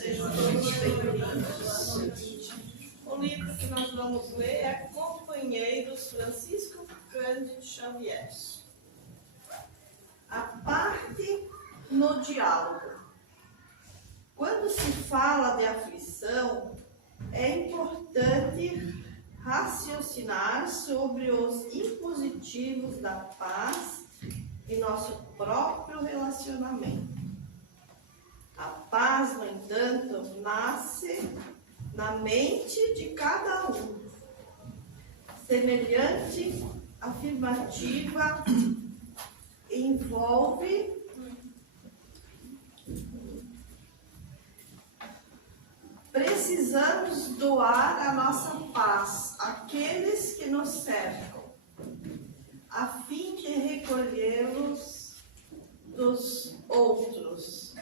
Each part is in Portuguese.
Sejam todos bem-vindos. O livro que nós vamos ler é Companheiros, Francisco Cândido Xavier. A parte no diálogo. Quando se fala de aflição, é importante raciocinar sobre os impositivos da paz em nosso próprio relacionamento. A paz, no entanto, nasce na mente de cada um. Semelhante afirmativa envolve precisamos doar a nossa paz àqueles que nos cercam, a fim de recolhê-los dos outros,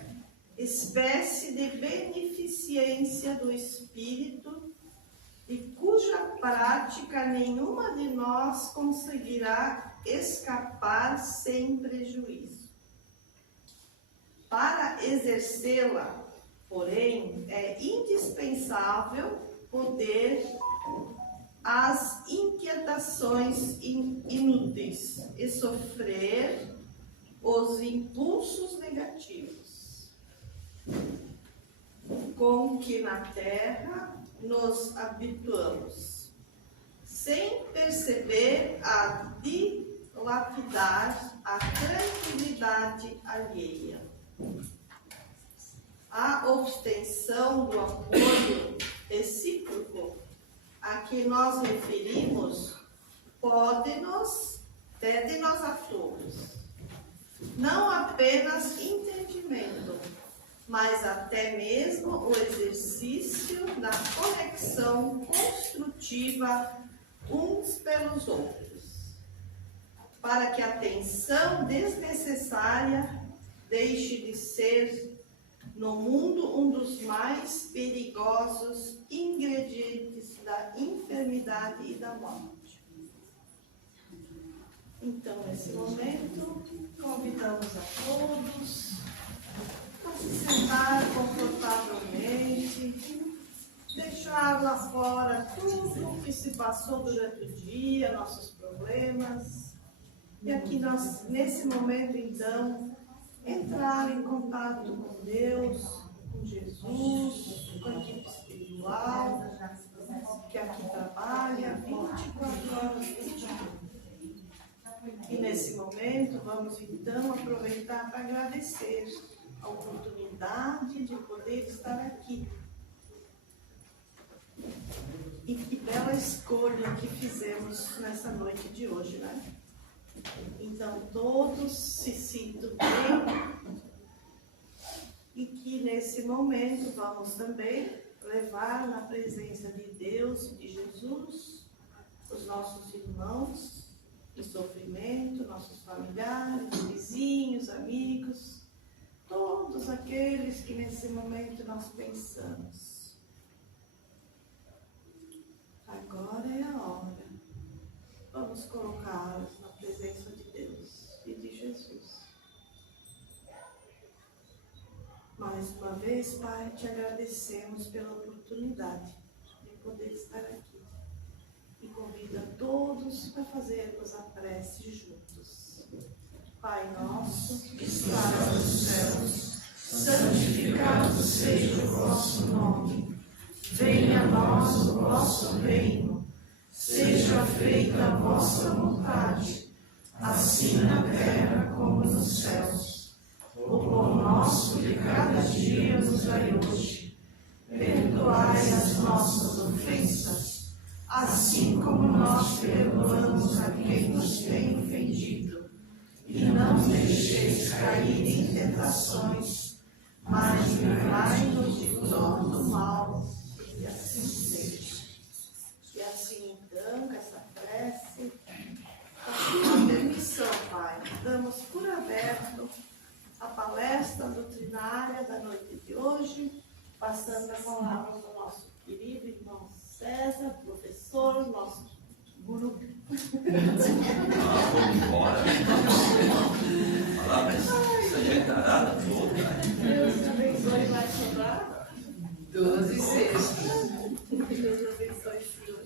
espécie de beneficência do espírito, de cuja prática nenhuma de nós conseguirá escapar sem prejuízo. Para exercê-la, porém, é indispensável poder as inquietações inúteis e sofrer os impulsos negativos com que na terra nos habituamos, sem perceber a dilapidar a tranquilidade alheia. A abstenção do apoio recíproco a que nós referimos pede-nos a todos, não apenas entendimento, mas até mesmo o exercício da conexão construtiva uns pelos outros, para que a tensão desnecessária deixe de ser no mundo um dos mais perigosos ingredientes da enfermidade e da morte. Então, nesse momento, convidamos a todos a se sentar confortavelmente, deixar lá fora tudo o que se passou durante o dia, nossos problemas. E aqui nós, nesse momento, então, entrar em contato com Deus, com Jesus, com a equipe espiritual, que aqui trabalha 24 horas, 24. E nesse momento, vamos então aproveitar para agradecer a oportunidade de poder estar aqui. E que bela escolha que fizemos nessa noite de hoje, né? Então, todos se sintam bem e que nesse momento vamos também levar na presença de Deus e de Jesus os nossos irmãos em sofrimento, nossos familiares, vizinhos, amigos, todos aqueles que nesse momento nós pensamos. Agora é a hora. Vamos colocá-los na presença de Deus e de Jesus. Mais uma vez, Pai, te agradecemos pela oportunidade de poder estar aqui. E convido a todos para fazermos a prece juntos. Pai nosso, que estás nos céus, santificado seja o vosso nome. Venha a nós o vosso reino. Seja feita a vossa vontade, assim na terra como nos céus. O pão nosso de cada dia nos dai hoje. Perdoai as nossas ofensas, assim como nós perdoamos a quem nos tem ofendido. E não nos deixeis cair em tentações, mas livrai-nos de todo o mal. E assim seja. E assim então, essa prece, com a tua permissão, Pai, damos por aberto a palestra doutrinária da noite de hoje, passando a palavra ao nosso querido irmão César, professor, nosso guru. Vamos embora. Falar, mas isso aí é tarada toda. Deus te abençoe, vai sobrar. Todas as sextas. Deus abençoe, Senhor.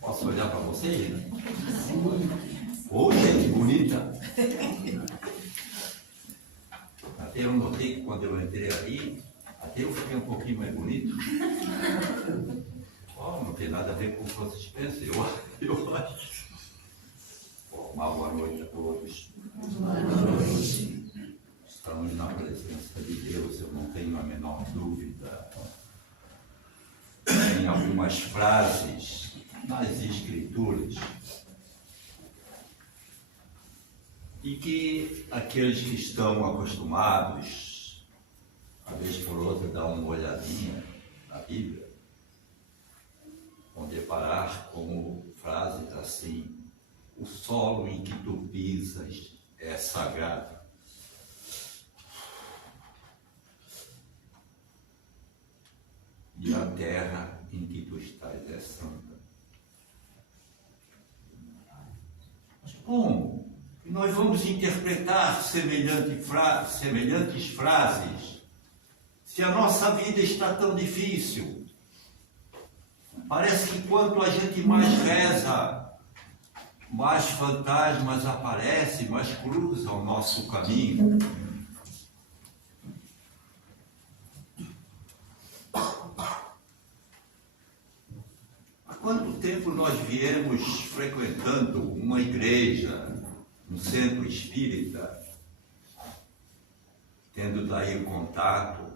Posso olhar para vocês? Né? Ô, gente bonita! Até eu notei que quando eu entrei ali, até eu fiquei um pouquinho mais bonito. Oh, não tem nada a ver com o que vocês pensam, eu acho. Uma boa noite a todos. Boa noite. Estamos na presença de Deus, eu não tenho a menor dúvida. Tem algumas frases nas Escrituras e que aqueles que estão acostumados, uma vez por outra, dar uma olhadinha na Bíblia, vão deparar como frases assim: o solo em que tu pisas é sagrado. E a terra em que tu estás é santa. Mas como nós vamos interpretar semelhantes frases se a nossa vida está tão difícil? Parece que quanto a gente mais reza, mais fantasmas aparecem, mais cruzam o nosso caminho. Há quanto tempo nós viemos frequentando uma igreja, um centro espírita, tendo daí contato,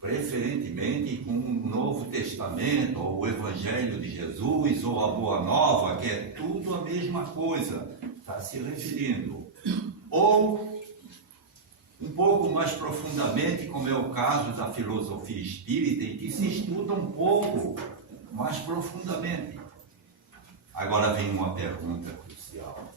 preferentemente com o Novo Testamento, ou o Evangelho de Jesus, ou a Boa Nova, que é tudo a mesma coisa, está se referindo. Ou, um pouco mais profundamente, como é o caso da filosofia espírita, em que se estuda um pouco mais profundamente. Agora vem uma pergunta crucial.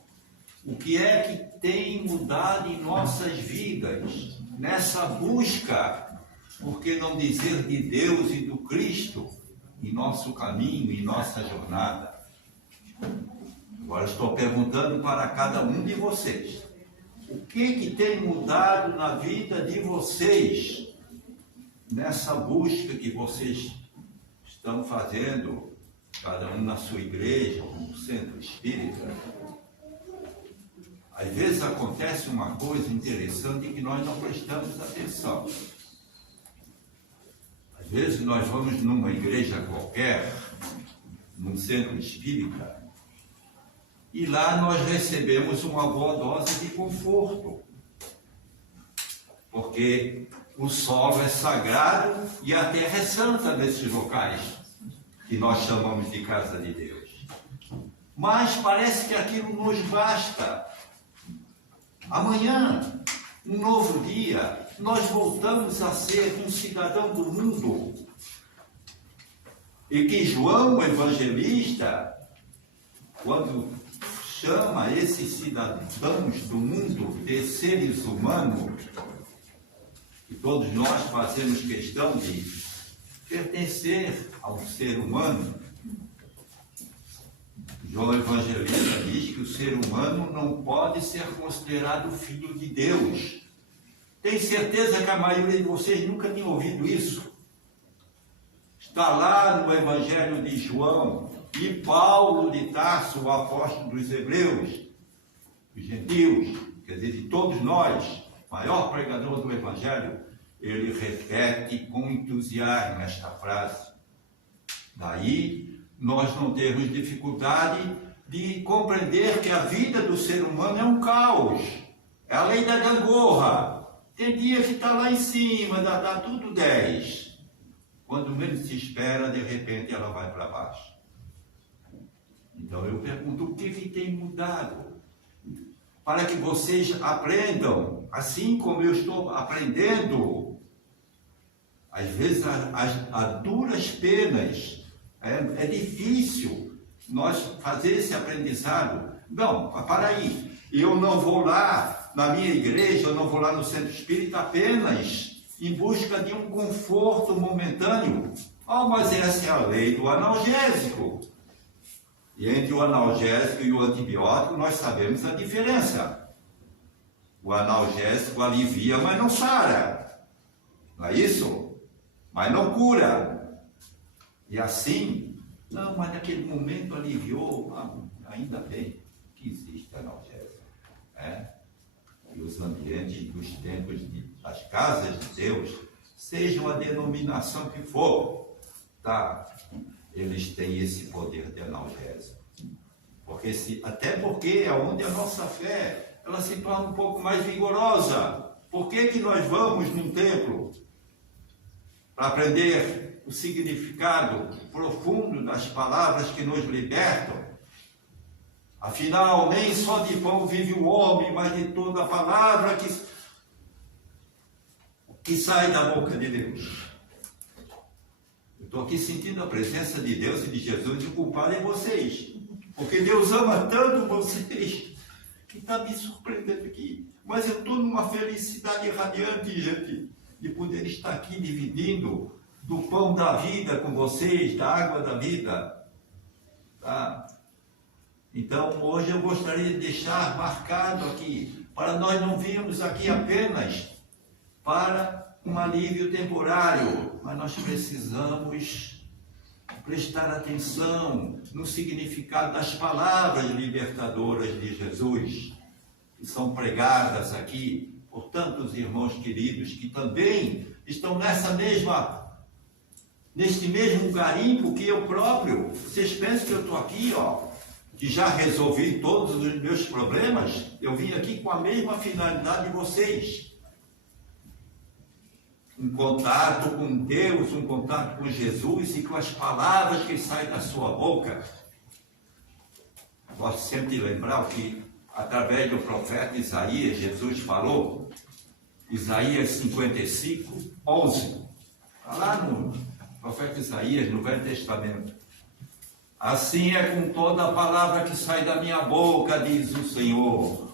O que é que tem mudado em nossas vidas, nessa busca, por que não dizer de Deus e do Cristo, em nosso caminho, em nossa jornada? Agora estou perguntando para cada um de vocês. O que tem mudado na vida de vocês, nessa busca que vocês estão fazendo, cada um na sua igreja, ou no centro espírita? Às vezes acontece uma coisa interessante que nós não prestamos atenção. Às vezes nós vamos numa igreja qualquer, num centro espírita, e lá nós recebemos uma boa dose de conforto. Porque o solo é sagrado e a terra é santa nesses locais que nós chamamos de casa de Deus. Mas parece que aquilo nos basta. Amanhã, um novo dia, nós voltamos a ser um cidadão do mundo. E que João, o evangelista, quando chama esses cidadãos do mundo de seres humanos, e todos nós fazemos questão de pertencer ao ser humano, João Evangelista diz que o ser humano não pode ser considerado filho de Deus. Tenho certeza que a maioria de vocês nunca tinha ouvido isso. Está lá no Evangelho de João. E Paulo de Tarso, o apóstolo dos Hebreus, os gentios, quer dizer, de todos nós, maior pregador do Evangelho, ele repete com entusiasmo esta frase. Daí, nós não temos dificuldade de compreender que a vida do ser humano é um caos. É a lei da gangorra. Tem dia que está lá em cima, dá tudo 10. Quando menos se espera, de repente ela vai para baixo. Então eu pergunto, o que tem mudado? Para que vocês aprendam, assim como eu estou aprendendo, às vezes a duras penas. É difícil nós fazer esse aprendizado. Não, para aí. Eu não vou lá na minha igreja, eu não vou lá no centro espírita apenas em busca de um conforto momentâneo. Mas essa é a lei do analgésico. E entre o analgésico e o antibiótico nós sabemos a diferença. O analgésico alivia, mas não sara. Não é isso? Mas não cura. E assim, não, mas naquele momento aliviou. Ainda bem que existe analgésico. E os ambientes dos templos, das casas de Deus, sejam a denominação que for, tá? Eles têm esse poder de analgésico. Até porque é onde a nossa fé ela se torna um pouco mais vigorosa. Por que nós vamos num templo? Para aprender o significado profundo das palavras que nos libertam. Afinal, nem só de pão vive o homem, mas de toda a palavra que sai da boca de Deus. Eu estou aqui sentindo a presença de Deus e de Jesus, e o culpado é vocês. Porque Deus ama tanto vocês, que está me surpreendendo aqui. Mas eu estou numa felicidade radiante, gente, de poder estar aqui dividindo do pão da vida com vocês, da água da vida. Tá? Então, hoje eu gostaria de deixar marcado aqui, para nós não virmos aqui apenas para um alívio temporário, mas nós precisamos prestar atenção no significado das palavras libertadoras de Jesus, que são pregadas aqui por tantos irmãos queridos que também estão neste mesmo garimpo que eu próprio. Vocês pensam que eu estou aqui, que já resolvi todos os meus problemas? Eu vim aqui com a mesma finalidade de vocês. Um contato com Deus, um contato com Jesus e com as palavras que saem da sua boca. Gosto sempre de lembrar que, através do profeta Isaías, Jesus falou, Isaías 55, 11. Está lá no profeta Isaías, no Velho Testamento. Assim é com toda a palavra que sai da minha boca, diz o Senhor.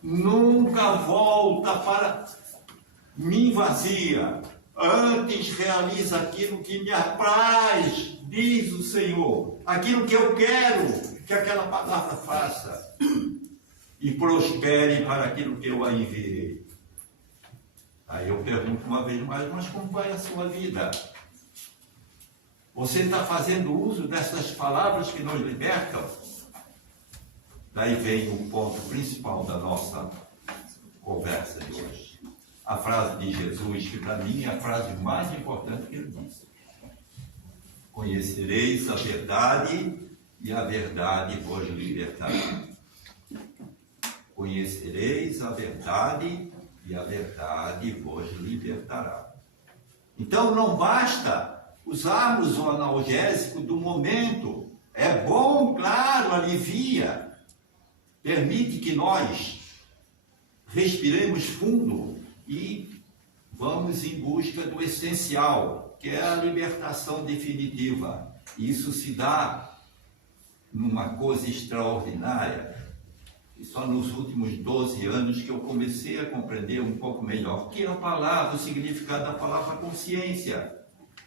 Nunca volta para mim vazia, antes realiza aquilo que me apraz, diz o Senhor, aquilo que eu quero que aquela palavra faça, e prospere para aquilo que eu a enviei. Aí eu pergunto uma vez mais, mas como vai a sua vida? Você está fazendo uso dessas palavras que nos libertam? Daí vem o ponto principal da nossa conversa de hoje. A frase de Jesus, que para mim é a frase mais importante que ele disse. Conhecereis a verdade e a verdade vos libertará. Conhecereis a verdade e a verdade vos libertará. Então não basta usarmos o analgésico do momento. É bom, claro, alivia. Permite que nós respiremos fundo e vamos em busca do essencial, que é a libertação definitiva. Isso se dá numa coisa extraordinária. E só nos últimos 12 anos que eu comecei a compreender um pouco melhor o que é a palavra, o significado da palavra consciência.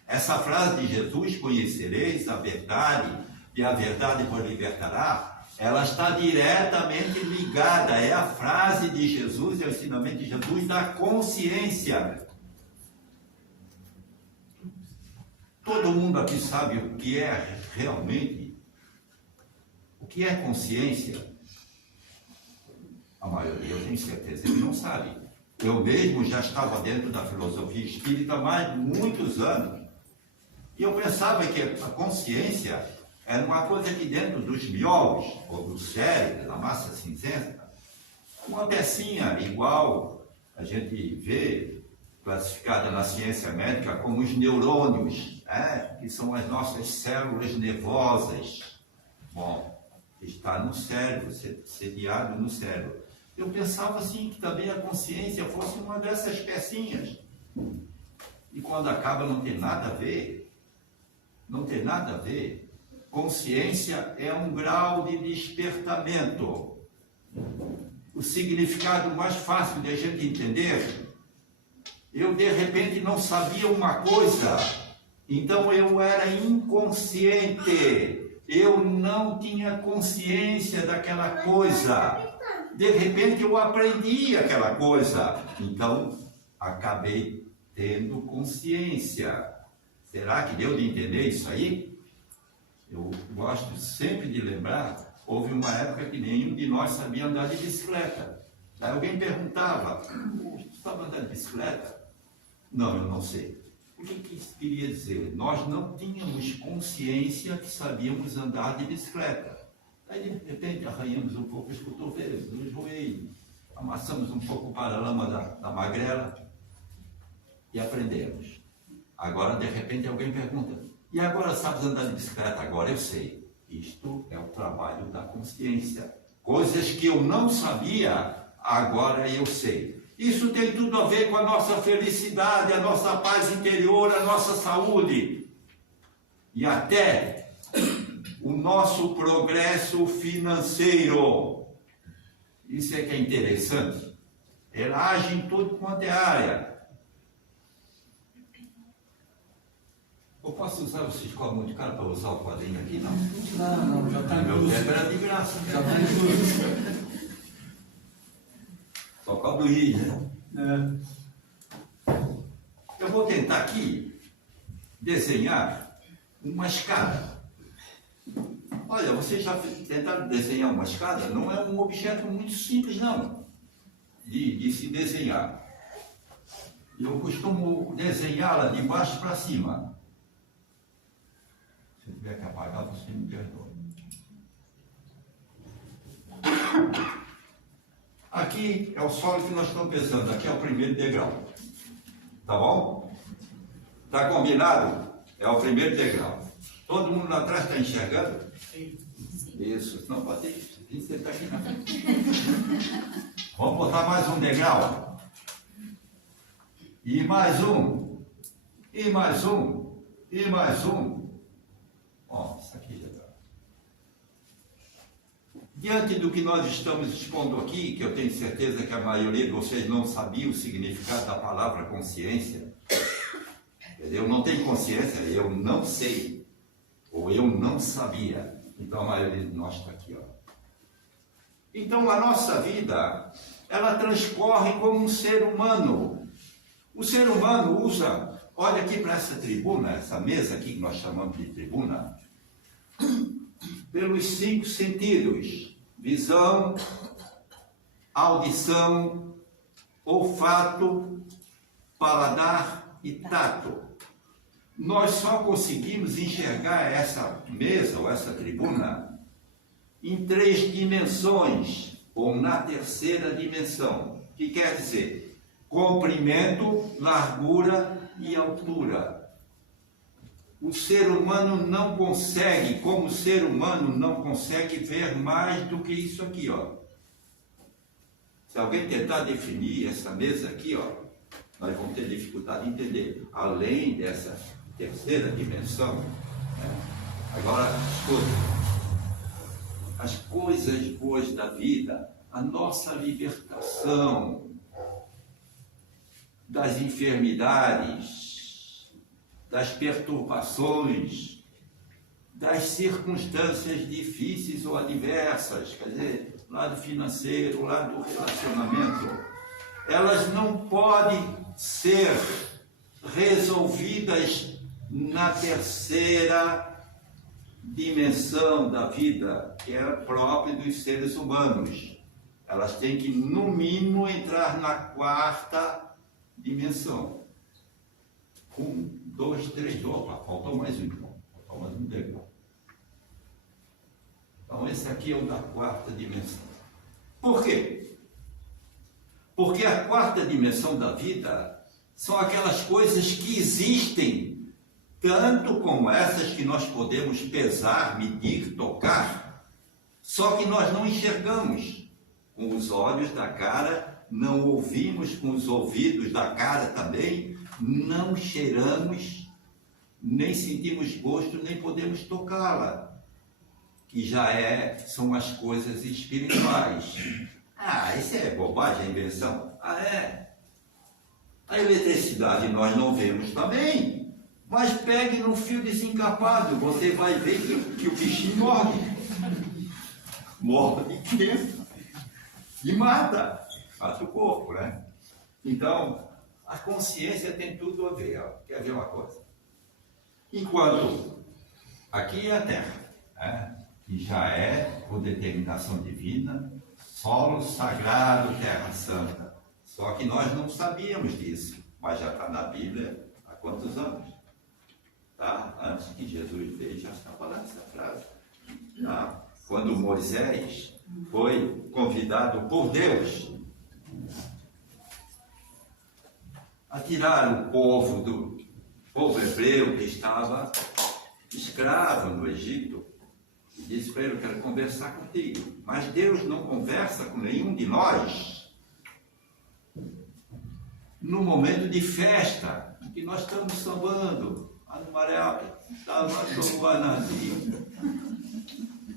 Essa frase de Jesus, conhecereis a verdade e a verdade vos libertará, ela está diretamente ligada, é a frase de Jesus, é o ensinamento de Jesus da consciência. Todo mundo aqui sabe o que é realmente, o que é consciência? A maioria, eu tenho certeza, que não sabe. Eu mesmo já estava dentro da filosofia espírita há mais de muitos anos. E eu pensava que a consciência era uma coisa aqui dentro dos miolos, ou do cérebro, da massa cinzenta. Uma pecinha igual a gente vê, classificada na ciência médica como os neurônios, que são as nossas células nervosas. Bom, está no cérebro, sediado no cérebro. Eu pensava assim que também a consciência fosse uma dessas pecinhas. E quando acaba não tem nada a ver. Não tem nada a ver. Consciência é um grau de despertamento. O significado mais fácil de a gente entender, eu de repente não sabia uma coisa, então eu era inconsciente, eu não tinha consciência daquela coisa. de repente eu aprendi aquela coisa. Então, acabei tendo consciência. Será que deu de entender isso aí? Eu gosto sempre de lembrar, houve uma época que nenhum de nós sabia andar de bicicleta. Aí alguém perguntava, você sabe andar de bicicleta? Não, eu não sei. O que isso queria dizer? Nós não tínhamos consciência que sabíamos andar de bicicleta. Aí, de repente, arranhamos um pouco os cotovelos, os joelhos, amassamos um pouco o paralama da magrela e aprendemos. Agora, de repente, alguém pergunta, e agora sabes andar de bicicleta? Agora eu sei. Isto é o trabalho da consciência. Coisas que eu não sabia, agora eu sei. Isso tem tudo a ver com a nossa felicidade, a nossa paz interior, a nossa saúde. E até o nosso progresso financeiro. Isso é que é interessante. Ela age em tudo quanto é área. Eu posso usar, vocês cobram de cara para usar o quadrinho aqui? Não. Não, já está em Meu uso. tempo era de graça. Já está em uso. Só cobra o I, né? Eu vou tentar aqui desenhar uma escada. Olha, vocês já tentaram desenhar uma escada? Não é um objeto muito simples, não, de se desenhar. Eu costumo desenhá-la de baixo para cima. Se eu tiver que apagar, você me perdoa. Aqui é o solo que nós estamos pensando, aqui é o primeiro degrau. Tá bom? Tá combinado? É o primeiro degrau. Todo mundo lá atrás está enxergando? Sim. Isso, não pode ter. Você está aqui na frente. Vamos botar mais um degrau. E mais um. E mais um. E mais um. Ó, isso aqui já está. Diante do que nós estamos expondo aqui, que eu tenho certeza que a maioria de vocês não sabia o significado da palavra consciência. Eu não tenho consciência, eu não sei. Ou eu não sabia. Então a maioria de nós está aqui, ó. Então a nossa vida, ela transcorre como um ser humano. O ser humano usa, olha aqui para essa tribuna, essa mesa aqui que nós chamamos de tribuna, pelos 5 sentidos: visão, audição, olfato, paladar e tato. Nós só conseguimos enxergar essa mesa ou essa tribuna em 3 dimensões, ou na 3ª dimensão, que quer dizer comprimento, largura e altura. O ser humano não consegue, como ser humano, não consegue ver mais do que isso aqui, ó. Se alguém tentar definir essa mesa aqui, ó, nós vamos ter dificuldade de entender. Além dessa 3ª dimensão, né? Agora, escuta. As coisas boas da vida, a nossa libertação das enfermidades, das perturbações, das circunstâncias difíceis ou adversas, quer dizer, lado financeiro, lado relacionamento, elas não podem ser resolvidas na 3ª dimensão da vida, que é própria dos seres humanos. Elas têm que, no mínimo, entrar na 4ª dimensão. 1, 2, 3, opa, faltou mais um. Faltou mais um degrau. Então, esse aqui é o da 4ª dimensão. Por quê? Porque a 4ª dimensão da vida são aquelas coisas que existem, tanto como essas que nós podemos pesar, medir, tocar, só que nós não enxergamos com os olhos da cara, não ouvimos com os ouvidos da cara também, não cheiramos, nem sentimos gosto, nem podemos tocá-la, que já são as coisas espirituais. Ah, isso é bobagem, invenção. Ah, é? A eletricidade nós não vemos também. Mas pegue num fio desencapado, você vai ver que o bichinho morre. Morre de quê? E mata o corpo, né? Então, a consciência tem tudo a ver. Ó. Quer ver uma coisa? Enquanto aqui é a Terra, né? Que já é, por determinação divina, solo sagrado, Terra Santa. Só que nós não sabíamos disso, mas já está na Bíblia há quantos anos? Tá? Antes que Jesus veio, já estava lá essa frase. Tá? Quando Moisés foi convidado por Deus a tirar o povo hebreu que estava escravo no Egito, e disse para ele: eu quero conversar contigo. Mas Deus não conversa com nenhum de nós no momento de festa, em que nós estamos sambando. A Maria estava tomando.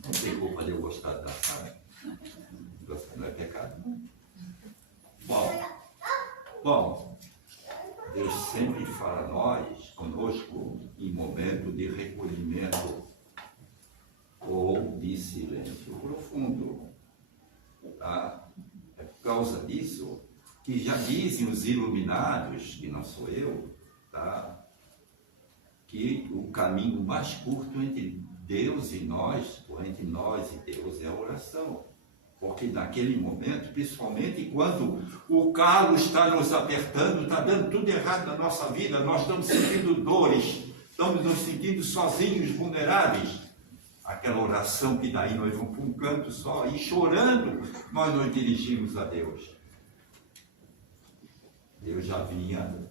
Não tem culpa de eu gostar da dançar. Não é pecado, não. Bom, Deus sempre fala a nós, conosco, em momento de recolhimento ou de silêncio profundo. Tá? É por causa disso que já dizem os iluminados, que não sou eu, tá? Que o caminho mais curto entre Deus e nós, ou entre nós e Deus, é a oração. Porque naquele momento, principalmente quando o calo está nos apertando, está dando tudo errado na nossa vida, nós estamos sentindo dores, estamos nos sentindo sozinhos, vulneráveis. Aquela oração que daí nós vamos para um canto só e chorando, nós nos dirigimos a Deus. Deus já vinha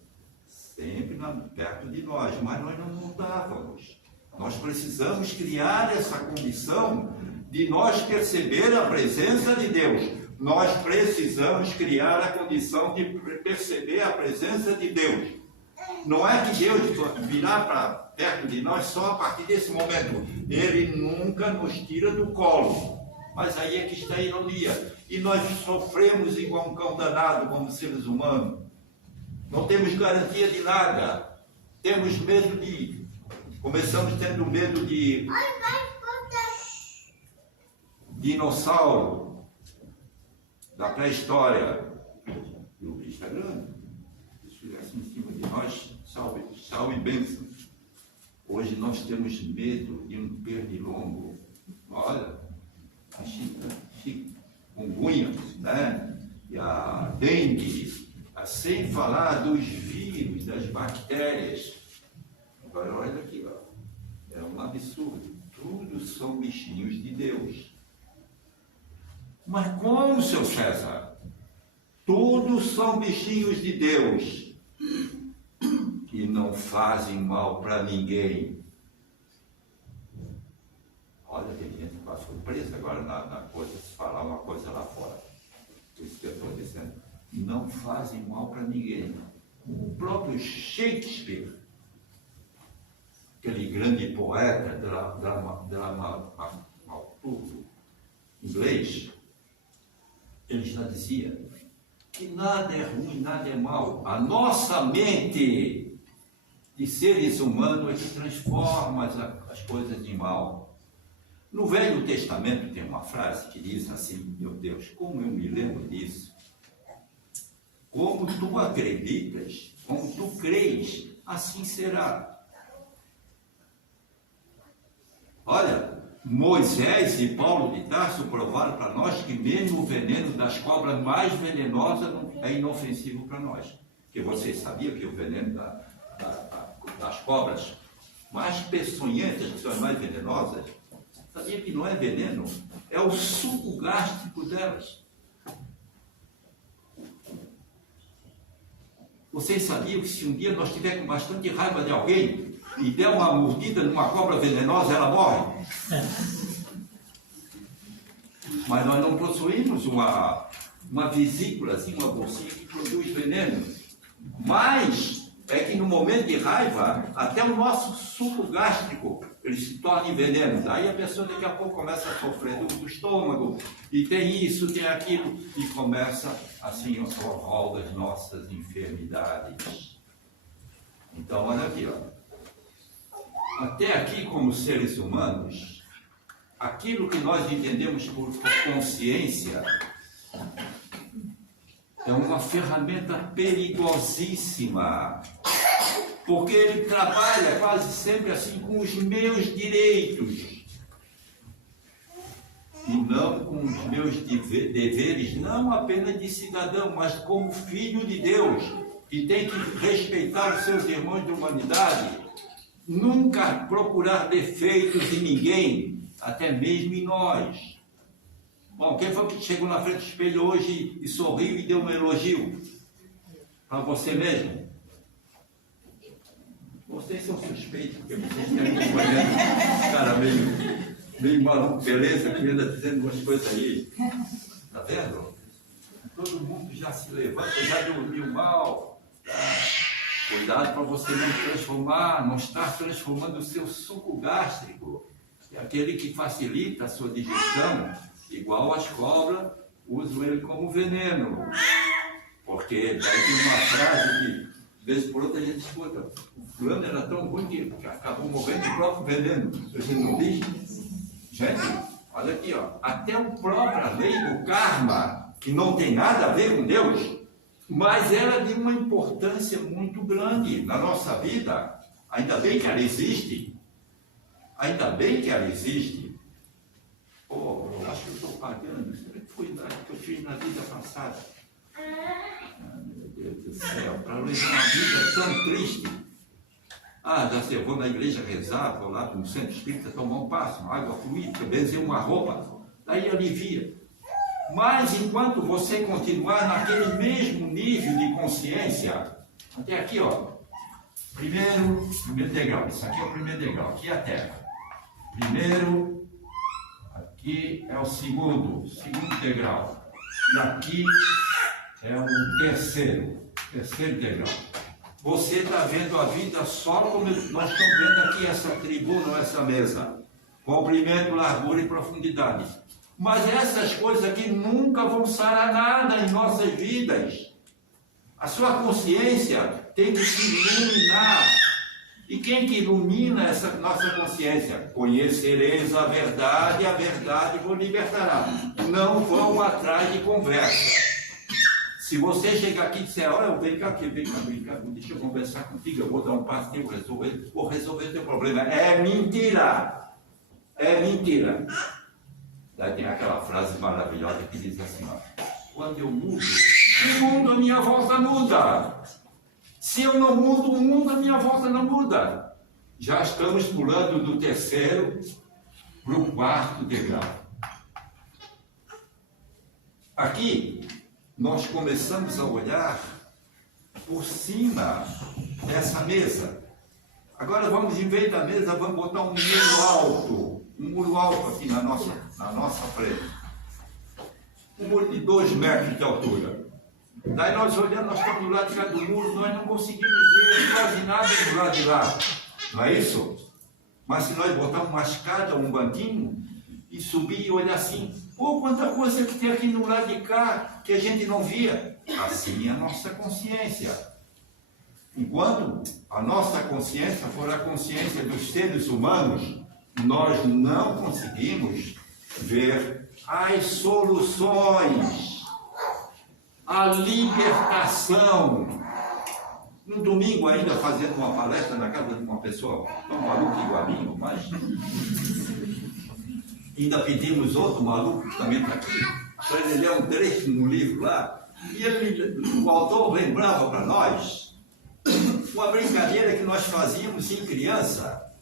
sempre perto de nós, mas nós não mudávamos. Nós precisamos criar essa condição de nós perceber a presença de Deus. Nós precisamos criar a condição de perceber a presença de Deus. Não é que Deus virá para perto de nós só a partir desse momento. Ele nunca nos tira do colo. Mas aí é que está a ironia. E nós sofremos igual um cão danado como seres humanos. Não temos garantia de nada. Temos medo de... Começamos tendo medo de dinossauro da pré-história. E o bicho é grande. Se estivesse em cima de nós, salve bênção. Hoje nós temos medo de um pernilongo. Olha, a chikungunya, né? E a dengue, sem falar dos vírus, das bactérias. Agora olha aqui, ó. É um absurdo. Tudo são bichinhos de Deus. Mas como, seu César? Todos são bichinhos de Deus que não fazem mal para ninguém. Olha, tem gente que passou presa agora na coisa, se falar uma coisa lá fora. Isso que eu estou dizendo. Não fazem mal para ninguém. O próprio Shakespeare, aquele grande poeta dramaturgo inglês, ele já dizia que nada é ruim, nada é mal. A nossa mente de seres humanos é que transforma as coisas em mal. No Velho Testamento tem uma frase que diz assim: meu Deus, como eu me lembro disso. Como tu acreditas, como tu crês, assim será. Olha, Moisés e Paulo de Tarso provaram para nós que mesmo o veneno das cobras mais venenosas é inofensivo para nós. Porque vocês sabiam que o veneno das cobras mais peçonhentas, que são as mais venenosas, sabia que não é veneno, é o suco gástrico delas. Vocês sabiam que se um dia nós tivermos com bastante raiva de alguém e der uma mordida numa cobra venenosa, ela morre? Mas nós não possuímos uma vesículazinha, uma bolsinha que produz veneno. Mas é que no momento de raiva, até o nosso suco gástrico, ele se torna em veneno. Daí a pessoa daqui a pouco começa a sofrer do estômago, e tem isso, tem aquilo, e começa assim o rol das nossas enfermidades. Então, olha aqui, ó. Até aqui, como seres humanos, aquilo que nós entendemos por consciência é uma ferramenta perigosíssima, porque ele trabalha quase sempre assim com os meus direitos e não com os meus deveres, não apenas de cidadão, mas como filho de Deus, que tem que respeitar os seus irmãos de humanidade, nunca procurar defeitos em ninguém, até mesmo em nós. Bom, quem foi que chegou na frente do espelho hoje e sorriu e deu um elogio para você mesmo? Vocês são suspeitos, porque vocês têm me olhando, cara meio maluco, beleza, que ainda dizendo umas coisas aí. Tá vendo? Todo mundo já se levanta, já dormiu mal. Tá? Cuidado para você não estar transformando o seu suco gástrico, que é aquele que facilita a sua digestão. Igual as cobras, usam ele como veneno. Porque daí tem uma frase que, de vez por outra, a gente escuta: o fulano era tão ruim que acabou morrendo do próprio veneno. Você não diz? Gente, olha aqui, ó. Até a própria lei do karma, que não tem nada a ver com Deus, mas ela tem uma importância muito grande na nossa vida. Ainda bem que ela existe. Ainda bem que ela existe. Oh, eu acho que eu estou pagando. Isso que eu fiz na vida passada. Meu Deus do céu, para levar uma vida tão triste. Já sei, eu vou na igreja rezar, vou lá no centro espírita tomar um passo, uma água fluida, benzer uma roupa, daí alivia. Mas enquanto você continuar naquele mesmo nível de consciência, até aqui, ó, primeiro degrau, isso aqui é o primeiro degrau, aqui é a terra. Primeiro, aqui é o segundo degrau. E aqui é o terceiro degrau. Você está vendo a vida só como nós estamos vendo aqui, essa tribuna, essa mesa. Comprimento, largura e profundidade. Mas essas coisas aqui nunca vão sarar nada em nossas vidas. A sua consciência tem que se iluminar. E quem que ilumina essa nossa consciência? Conhecereis a verdade vos libertará. Não vão atrás de conversa. Se você chegar aqui e disser: olha, vem cá, deixa eu conversar contigo, eu vou dar um passinho, vou resolver teu problema. É mentira. É mentira. Daí tem aquela frase maravilhosa que diz assim: ó, quando eu mudo, o mundo à minha volta muda. Se eu não mudo, o mundo à minha volta não muda. Já estamos pulando do terceiro para o quarto degrau. Aqui, nós começamos a olhar por cima dessa mesa. Agora vamos, em vez da mesa, vamos botar um muro alto aqui na nossa frente. Um muro de 2 metros de altura. Daí nós olhando, nós estamos do lado de cá do muro, nós não conseguimos ver quase nada do lado de lá. Não é isso? Mas se nós botarmos uma escada, um banquinho, e subir e olhar assim, quanta coisa que tem aqui no lado de cá que a gente não via. Assim é a nossa consciência. Enquanto a nossa consciência for a consciência dos seres humanos, nós não conseguimos ver as soluções, a libertação. No domingo ainda fazendo uma palestra na casa de uma pessoa, um maluco igualinho, mas ainda pedimos outro maluco que também está aqui, para ele ler um trecho no livro lá, e o autor lembrava para nós uma brincadeira que nós fazíamos em criança.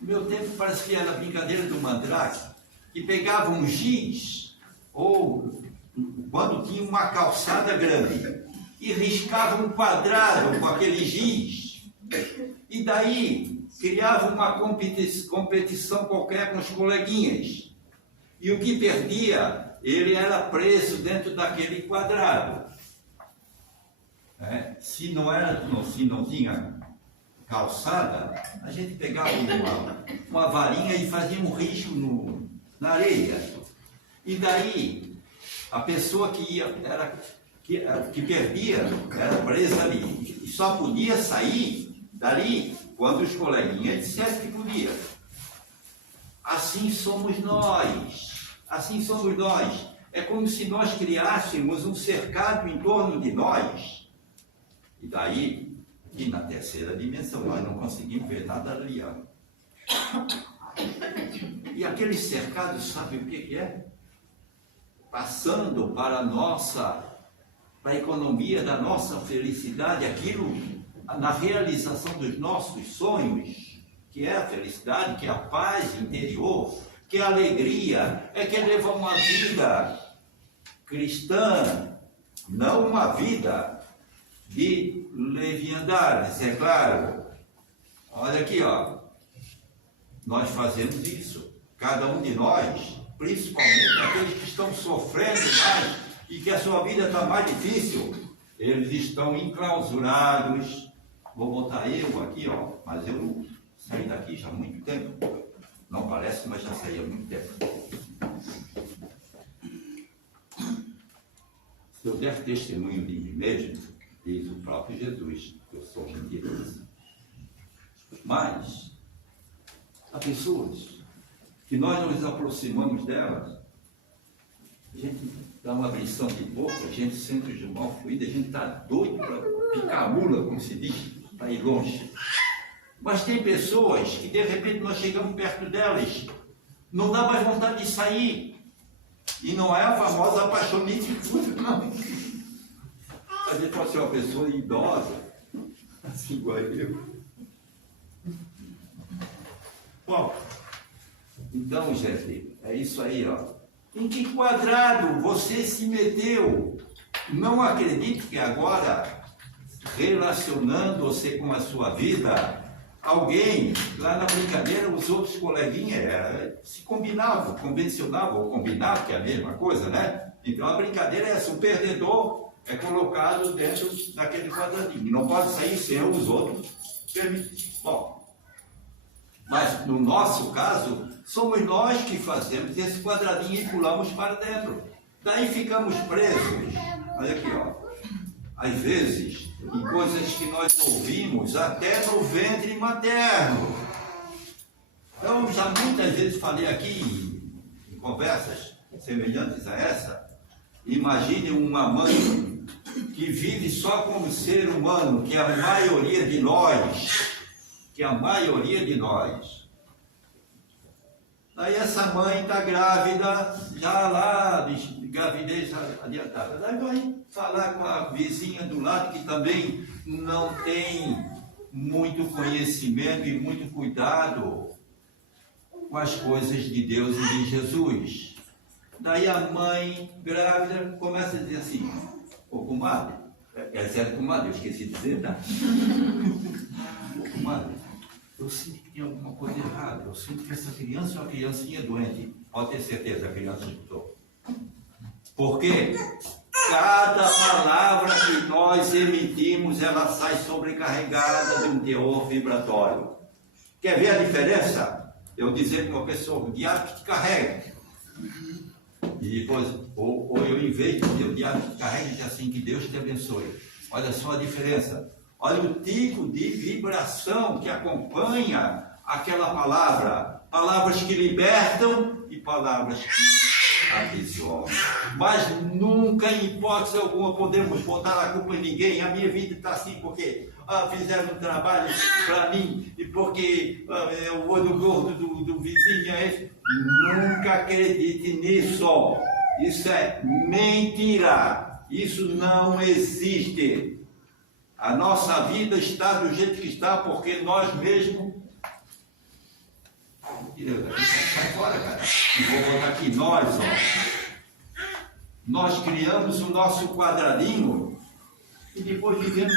No meu tempo parece que era a brincadeira do mandrake, que pegava um giz, ou quando tinha uma calçada grande, e riscava um quadrado com aquele giz, e daí criava uma competição qualquer com os coleguinhas, e o que perdia, ele era preso dentro daquele quadrado. Se não tinha calçada, a gente pegava uma varinha e fazia um risco na areia, e daí a pessoa que perdia era presa ali, e só podia sair dali quando os coleguinhas dissessem que podia. Assim somos nós. É como se nós criássemos um cercado em torno de nós. E daí, e na terceira dimensão, nós não conseguimos ver nada ali. Ó. E aquele cercado, sabe o que é? Passando para a economia da nossa felicidade, aquilo, na realização dos nossos sonhos, que é a felicidade, que é a paz interior, que é a alegria, é que leva uma vida cristã, não uma vida de leviandades, é claro. Olha aqui, ó, nós fazemos isso, cada um de nós, principalmente aqueles que estão sofrendo mais e que a sua vida está mais difícil, eles estão enclausurados. Vou botar eu aqui, ó, mas eu saí daqui já há muito tempo. Não parece, mas já saí há muito tempo. Se eu der testemunho de mim mesmo, diz o próprio Jesus, que eu sou mentiroso. Mas há pessoas que nós nos aproximamos delas, a gente dá uma abrição de boca, a gente sente de mal fluido, a gente está doido para picar a mula, como se diz, para ir longe. Mas tem pessoas que de repente nós chegamos perto delas, não dá mais vontade de sair. E não é a famosa apaixonite tudo, não. A gente pode ser uma pessoa idosa, assim igual eu. Bom, então, gente, é isso aí, ó. Em que quadrado você se meteu? Não acredite que agora, relacionando-se com a sua vida, alguém, lá na brincadeira, os outros coleguinhas se combinavam, convencionavam ou combinavam, que é a mesma coisa, né? Então a brincadeira é essa, o perdedor é colocado dentro daquele quadradinho, não pode sair sem os outros permitir. Bom, mas no nosso caso, somos nós que fazemos esse quadradinho e pulamos para dentro. Daí ficamos presos. Olha aqui, ó. Às vezes, em coisas que nós ouvimos até no ventre materno. Eu já muitas vezes falei aqui em conversas semelhantes a essa. Imagine uma mãe que vive só como ser humano, que é a maioria de nós. Daí essa mãe está grávida, já lá, de gravidez adiantada. Daí vai falar com a vizinha do lado, que também não tem muito conhecimento e muito cuidado com as coisas de Deus e de Jesus. Daí a mãe grávida começa a dizer assim: ô comadre, comadre, eu esqueci de dizer, tá? Ô comadre, eu sinto que tem alguma coisa errada, eu sinto que essa criança é uma criancinha doente. Pode ter certeza, a criança escutou. Porque cada palavra que nós emitimos, ela sai sobrecarregada de um teor vibratório. Quer ver a diferença? Eu dizer para uma pessoa: o diabo te carrega. E depois, ou eu, em vez de dizer o diabo te carrega, e dizer assim: que Deus te abençoe. Olha só a diferença. Olha o tipo de vibração que acompanha aquela palavra. Palavras que libertam e palavras que aprisionam. Mas nunca, em hipótese alguma, podemos botar a culpa em ninguém. A minha vida está assim porque fizeram um trabalho para mim e porque o olho gordo do vizinho é esse. Nunca acredite nisso. Isso é mentira. Isso não existe. A nossa vida está do jeito que está porque nós mesmos... Sai fora, cara. E vou botar aqui nós, ó. Nós criamos o nosso quadradinho e depois vivemos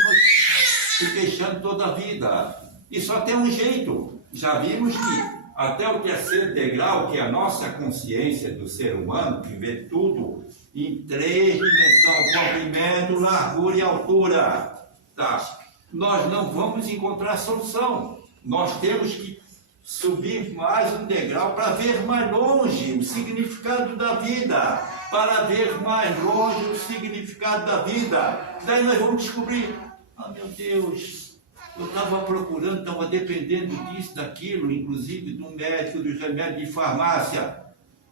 se queixando toda a vida. E só tem um jeito. Já vimos que até o terceiro degrau, que é a nossa consciência do ser humano, que vê tudo em 3 dimensões: comprimento, largura e altura. Tá. Nós não vamos encontrar solução. Nós temos que subir mais um degrau para ver mais longe o significado da vida. Para ver mais longe o significado da vida. Daí nós vamos descobrir: meu Deus, eu estava procurando, estava dependendo disso, daquilo, inclusive do médico, dos remédios de farmácia.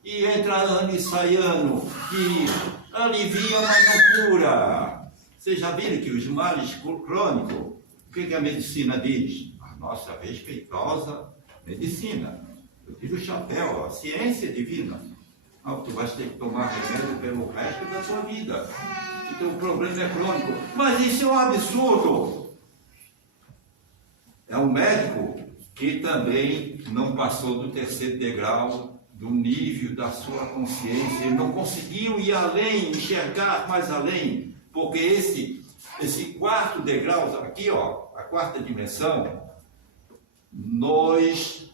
e entra ano e sai ano, que alivia, mas não cura. Vocês já viram que os males crônicos, o que a medicina diz? A nossa respeitosa medicina. Eu tiro o chapéu, a ciência divina. Não, tu vais ter que tomar remédio pelo resto da sua vida. O teu problema é crônico. Mas isso é um absurdo. É um médico que também não passou do terceiro degrau do nível da sua consciência. Ele não conseguiu ir além, enxergar mais além. Porque esse quarto degrau, aqui, ó, a quarta dimensão, nos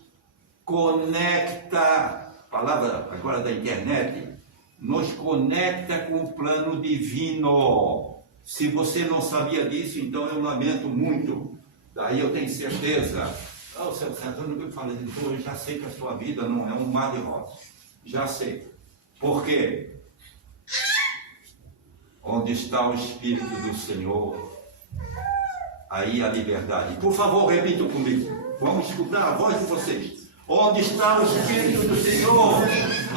conecta, palavra agora da internet, nos conecta com o plano divino. Se você não sabia disso, então eu lamento muito. Daí eu tenho certeza. Oh, seu Santana, eu falei, eu já sei que a sua vida não é um mar de rosas. Já sei. Por quê? Onde está o Espírito do Senhor, aí a liberdade. Por favor, repitam comigo. Vamos escutar a voz de vocês. Onde está o Espírito do Senhor,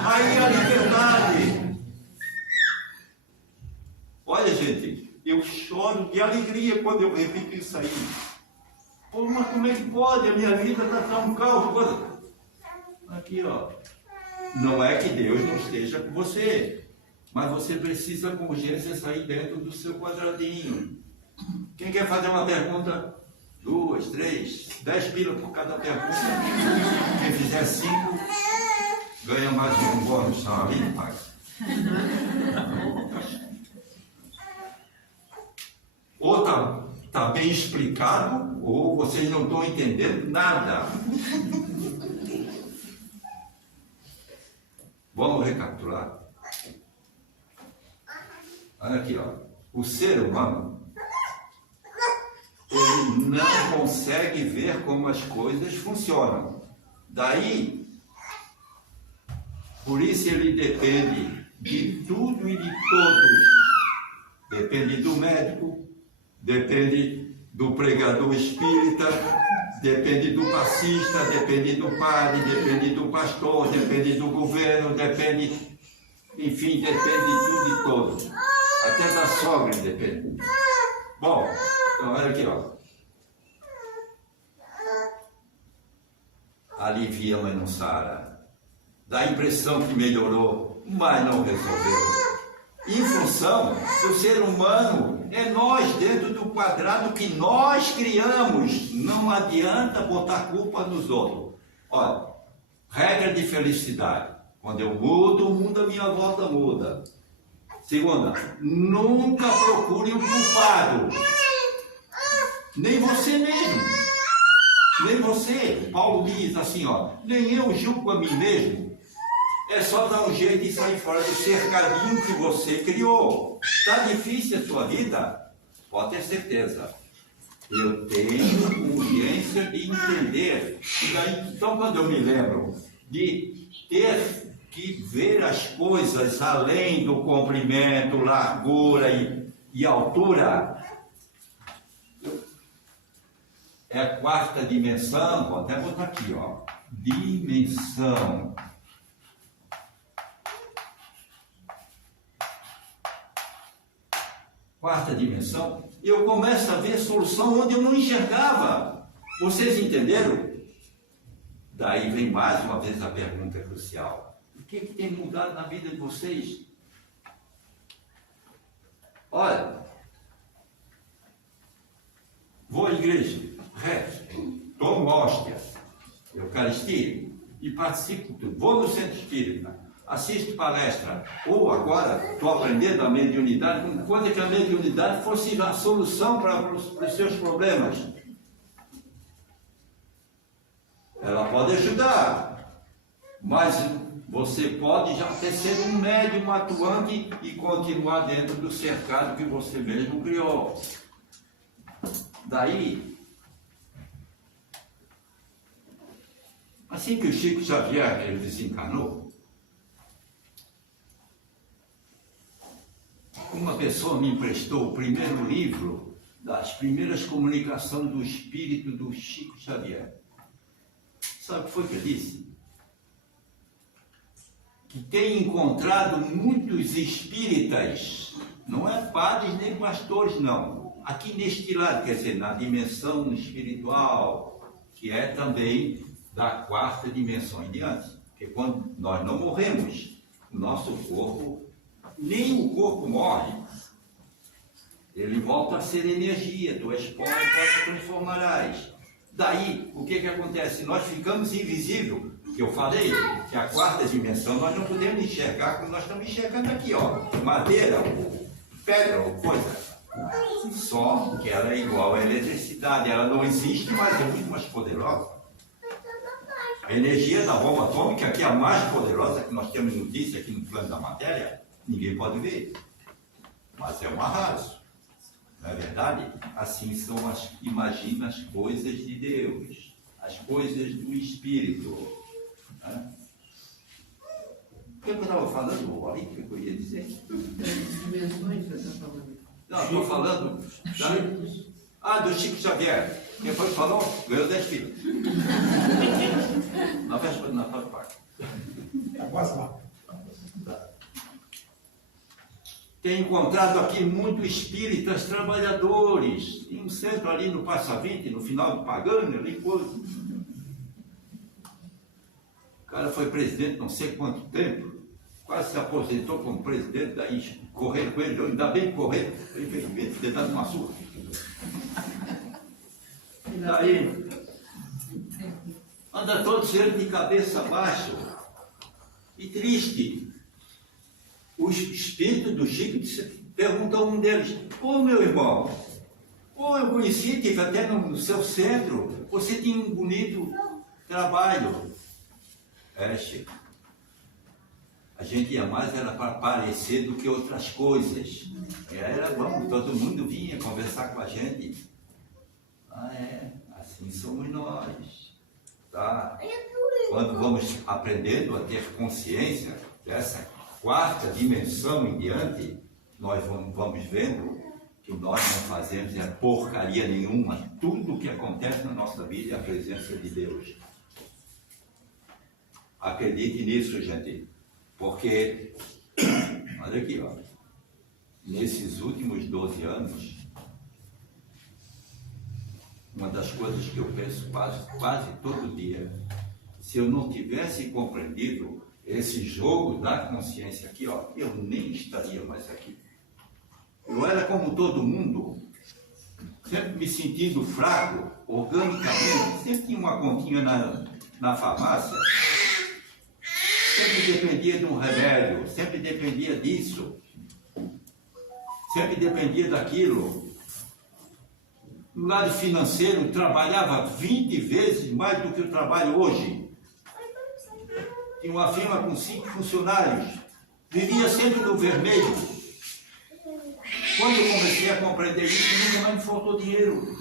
aí a liberdade. Olha, gente, eu choro de alegria quando eu repito isso aí. Pô, mas como é que pode? A minha vida está tão calma. Aqui, ó. Não é que Deus não esteja com você, mas você precisa com urgência sair dentro do seu quadradinho. Quem quer fazer uma pergunta? 2, 3, 10 pilas por cada pergunta. Quem fizer 5, ganha mais um bônus. Estão ali, pai? Ou tá bem explicado, ou vocês não estão entendendo nada. Vamos recapitular. Olha aqui, ó. O ser humano, ele não consegue ver como as coisas funcionam. Daí, por isso ele depende de tudo e de todos. Depende do médico, depende do pregador espírita, depende do passista, depende do padre, depende do pastor, depende do governo, depende, enfim, depende de tudo e todos. Até da sogra depende. Bom, então olha aqui, ó. Alivia, mas não sara. Dá a impressão que melhorou, mas não resolveu. Em função do ser humano, é nós dentro do quadrado que nós criamos. Não adianta botar culpa nos outros. Olha, regra de felicidade. Quando eu mudo, o mundo à minha volta muda. Segunda, nunca procure um culpado. Nem você mesmo. Nem você. Paulo diz assim, ó, nem eu julgo a mim mesmo. É só dar um jeito de sair fora do cercadinho que você criou. Está difícil a sua vida? Pode ter certeza. Eu tenho urgência de entender. Então, quando eu me lembro de ter que ver as coisas além do comprimento, largura e altura, é a quarta dimensão, vou até botar aqui, ó, dimensão. Quarta dimensão, eu começo a ver solução onde eu não enxergava. Vocês entenderam? Daí vem mais uma vez a pergunta crucial. O que tem mudado na vida de vocês? Olha, vou à igreja, rezo, tomo hóstia, Eucaristia e participo de tudo. Vou no centro espírita, assisto palestra, ou agora estou aprendendo a mediunidade, enquanto que a mediunidade fosse a solução para os seus problemas. Ela pode ajudar, mas você pode já até ser um médium atuante e continuar dentro do cercado que você mesmo criou. Daí, assim que o Chico Xavier ele desencarnou, uma pessoa me emprestou o primeiro livro das primeiras comunicações do espírito do Chico Xavier. Sabe o que foi que ele disse? que tem encontrado muitos espíritas, não é padres nem pastores, não. Aqui neste lado, quer dizer, na dimensão espiritual, que é também da 4ª dimensão em diante. Porque quando nós não morremos, o nosso corpo, nem o corpo morre. Ele volta a ser energia, tu és pó, tu te transformarás. Daí, o que acontece? Nós ficamos invisíveis. Que eu falei que a 4ª dimensão nós não podemos enxergar, como nós estamos enxergando aqui, ó, madeira, pedra, ou coisa. Só que ela é igual à eletricidade, ela não existe, mas é muito mais poderosa. A energia da bomba atômica, que é a mais poderosa que nós temos notícia aqui no plano da matéria, ninguém pode ver. Mas é um arraso. Não é verdade? Assim são imagina as coisas de Deus, as coisas do Espírito. Né? O que eu estava falando, ali, o que eu ia dizer? Dimensões que você está falando. Não, estou falando do Chico Xavier. Quem foi que falou? Ganhou 10 filhos. Na véspera do Natal de Páscoa. Está quase lá. Tenho encontrado aqui muitos espíritas trabalhadores. Tem um centro ali no Passa 20, no final do Pagano, ali coisa. O cara foi presidente não sei quanto tempo, quase se aposentou como presidente, daí correram com ele, ainda bem que correram, infelizmente, ter dado uma surra. Daí, anda todo cheio de cabeça baixa e triste. O espírito do Chico perguntou a um deles: ô meu irmão, eu conheci, estive até no seu centro, você tinha um bonito trabalho. Chico, a gente ia mais era para parecer do que outras coisas. Era bom, todo mundo vinha conversar com a gente. Assim somos nós. Tá? Quando vamos aprendendo a ter consciência dessa 4ª dimensão em diante, nós vamos vendo que nós não fazemos porcaria nenhuma. Tudo o que acontece na nossa vida é a presença de Deus. Acredite nisso, gente. Porque, olha aqui, ó, nesses últimos 12 anos, uma das coisas que eu penso quase todo dia, se eu não tivesse compreendido esse jogo da consciência aqui, ó, eu nem estaria mais aqui. Eu era como todo mundo, sempre me sentindo fraco, organicamente, sempre tinha uma continha na farmácia, sempre dependia de um remédio, sempre dependia disso, sempre dependia daquilo. No lado financeiro, trabalhava 20 vezes mais do que eu trabalho hoje. Tinha uma firma com 5 funcionários, vivia sempre no vermelho. Quando eu comecei a compreender isso, nunca mais me faltou dinheiro.